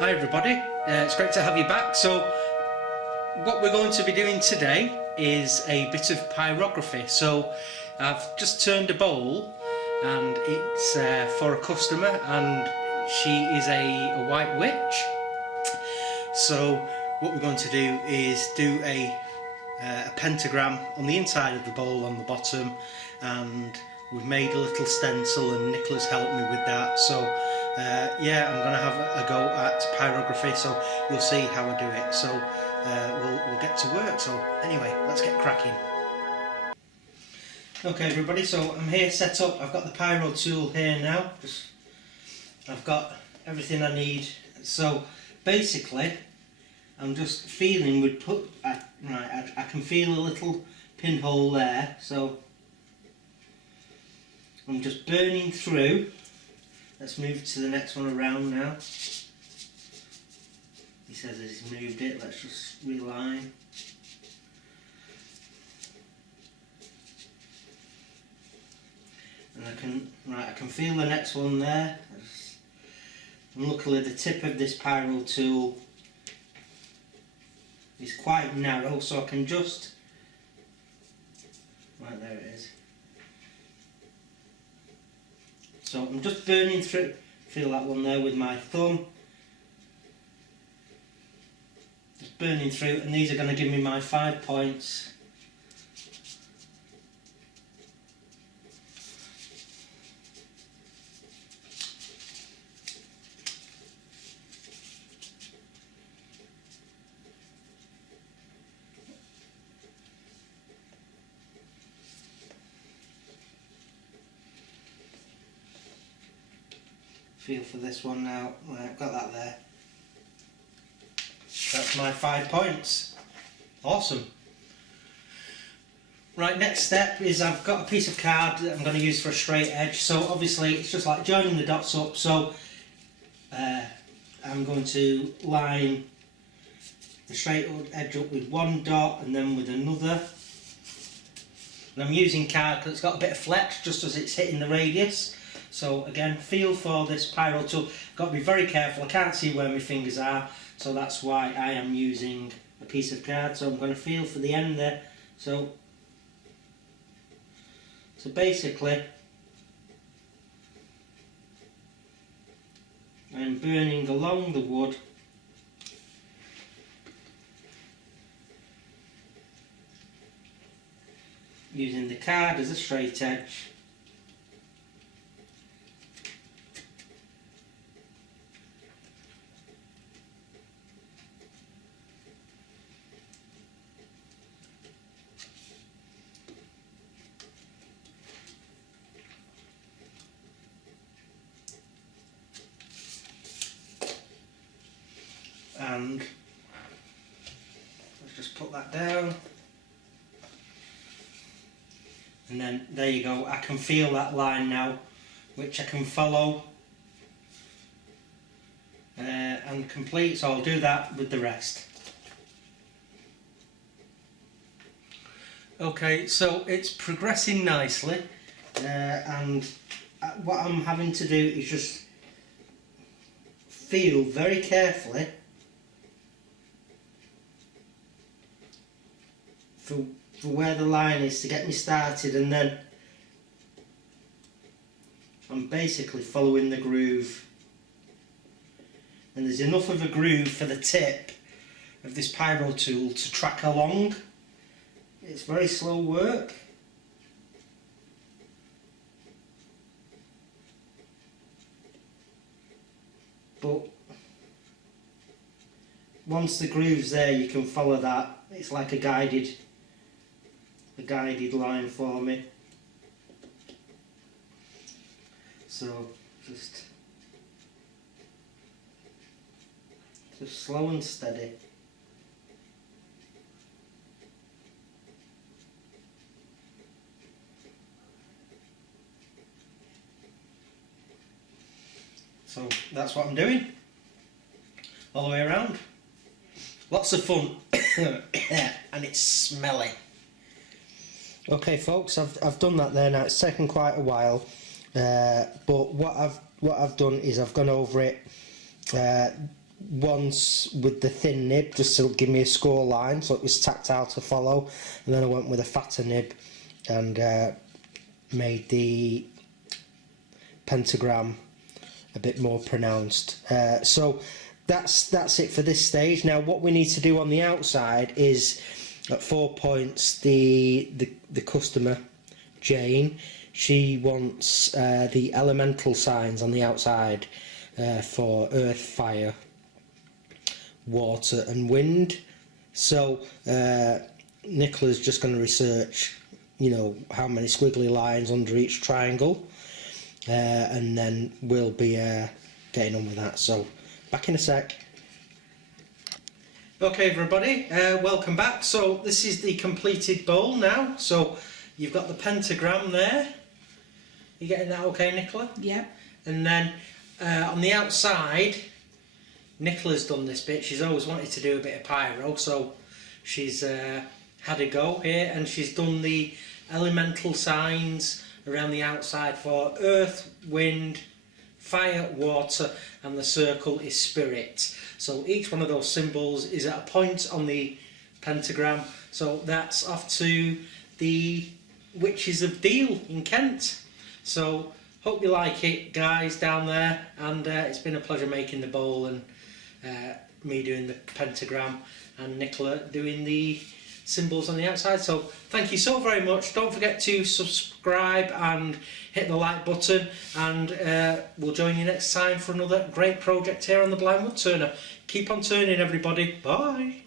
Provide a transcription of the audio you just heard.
Hi everybody, it's great to have you back. So what we're going to be doing today is a bit of pyrography. So I've just turned a bowl and it's for a customer, and she is a white witch. So what we're going to do is do a pentagram on the inside of the bowl on the bottom, and we've made a little stencil and Nicola's helped me with that. So yeah, I'm going to have a go at pyrography, so you'll see how I do it. So we'll get to work. So anyway, let's get cracking. Okay everybody, so I'm here set up. I've got the pyro tool here now. I've got everything I need. So basically I'm just feeling I can feel a little pinhole there, so I'm just burning through. Let's move to the next one around now. He says he's moved it, let's just realign. And I can feel the next one there. And luckily the tip of this pyro tool is quite narrow, so I can just, right there it is. So I'm just burning through, feel that one there with my thumb. Just burning through, and these are going to give me my 5 points. Feel for this one now. Right, got that there. That's my 5 points. Awesome. Right, next step is I've got a piece of card that I'm going to use for a straight edge. So obviously it's just like joining the dots up. So I'm going to line the straight edge up with one dot and then with another. And I'm using card because it's got a bit of flex just as it's hitting the radius. So again, feel for this pyro tool. Got to be very careful. I can't see where my fingers are, so that's why I am using a piece of card. So I'm going to feel for the end there. So basically, I'm burning along the wood. Using the card as a straight edge. And let's just put that down, and then there you go. I can feel that line now, which I can follow and complete, so I'll do that with the rest. Okay, so it's progressing nicely, and what I'm having to do is just feel very carefully for where the line is to get me started, and then I'm basically following the groove, and there's enough of a groove for the tip of this pyro tool to track along. It's very slow work. But once the groove's there, you can follow that. It's like a guided line for me. So just slow and steady. So that's what I'm doing all the way around. Lots of fun. And it's smelly. Okay folks, I've done that there now. It's taken quite a while, but what I've done is I've gone over it once with the thin nib just to give me a score line so it was tactile to follow, and then I went with a fatter nib and made the pentagram a bit more pronounced. So that's it for this stage. Now what we need to do on the outside is at 4 points the customer Jane, she wants the elemental signs on the outside for earth, fire, water and wind. So Nicola's just going to research, you know, how many squiggly lines under each triangle, and then we'll be getting on with that. So back in a sec. Okay everybody, welcome back. So this is the completed bowl now. So you've got the pentagram there. You getting that okay, Nicola? Yeah. And then on the outside, Nicola's done this bit. She's always wanted to do a bit of pyro, so she's had a go here, and she's done the elemental signs around the outside for earth, wind, fire, water, and the circle is spirit. So each one of those symbols is at a point on the pentagram. So that's off to the Witches of Deal in Kent. So hope you like it, guys, down there, and it's been a pleasure making the bowl, and me doing the pentagram and Nicola doing the symbols on the outside. So thank you so very much. Don't forget to subscribe and hit the like button, and we'll join you next time for another great project here on the Blind Woodturner. Keep on turning everybody. Bye.